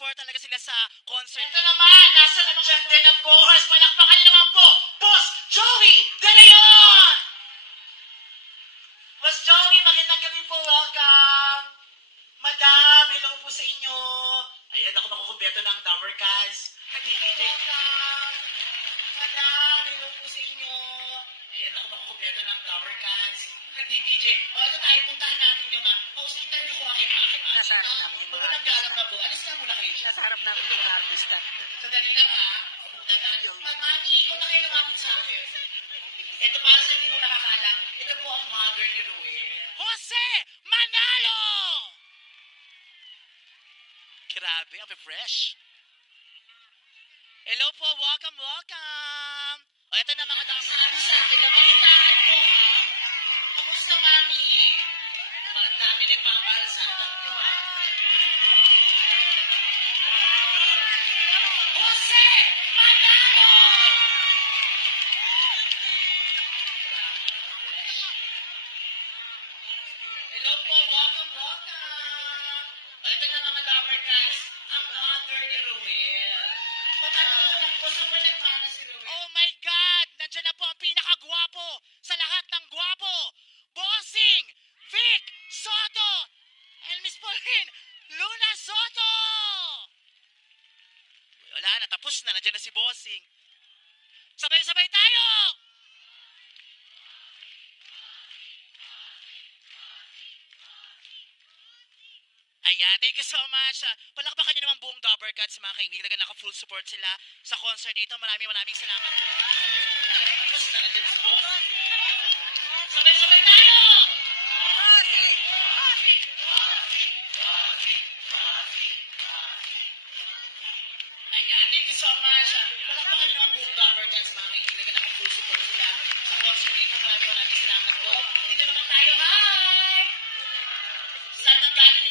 support talaga sila sa concert. Ito naman, nasa nandiyan din ang co-host. Palakpakan niyo naman po, Boss Joey De Leon! Boss Joey, magandang gabi po. Welcome. Madam, hello po sa inyo. Ayan, ako makukumpleto ng Tower Cast. Welcome. Madam, hello po sa inyo. Ayan, ako makukumpleto ng Tower Cast. Hindi, DJ. O, ano tayo, puntahan natin yung post-interview ko akin. Nasa harap namin yung mga artista. Nagkalam na po. Alis na muna kayo. Nasa harap namin yung mga artista. Sandali lang ha. Mami, ikaw na kayo lumapit sa akin. Ito para sa hindi mo nakakaalam. Ito po ang mother ni Ruel. Jose Manalo! Grabe, ang fresh. Hello po, welcome. O, ito na mga dami. Sabi sa akin, yung pagkakaan ko ha. Kamusta, Mami? Ang dami nagpapahal sa anak niyo ha. Jose Manalo! Hello po, welcome. O, ito na mga Dapper Guys, ang mother ni Ruel. Pagkakaan ko, saan ba nagmana si Ruel? Oh my God! Nandiyan na po ang pinakagwapo sa lahat ng gwapo. Bossing Vic Soto and Miss Pauline Luna Soto! Wala na, tapos na. Nandiyan na si Bossing. Sabay-sabay tayo! Ayan, thank you so much. Palakpakan nyo naman buong Dobber Cats, mga kaibigan. Talaga naka-full support sila sa concert na ito. Maraming salamat po. Tapos na, nandiyan si Bossing. Sabay-sabay tayo! Ayan, thank you so much. Palakpakan nyo ang buong Dobber Cats, mga kaibigan. Talaga naka-full support sila sa concert na ito. Maraming salamat po. Dito naman tayo. Hi! Saan ang galing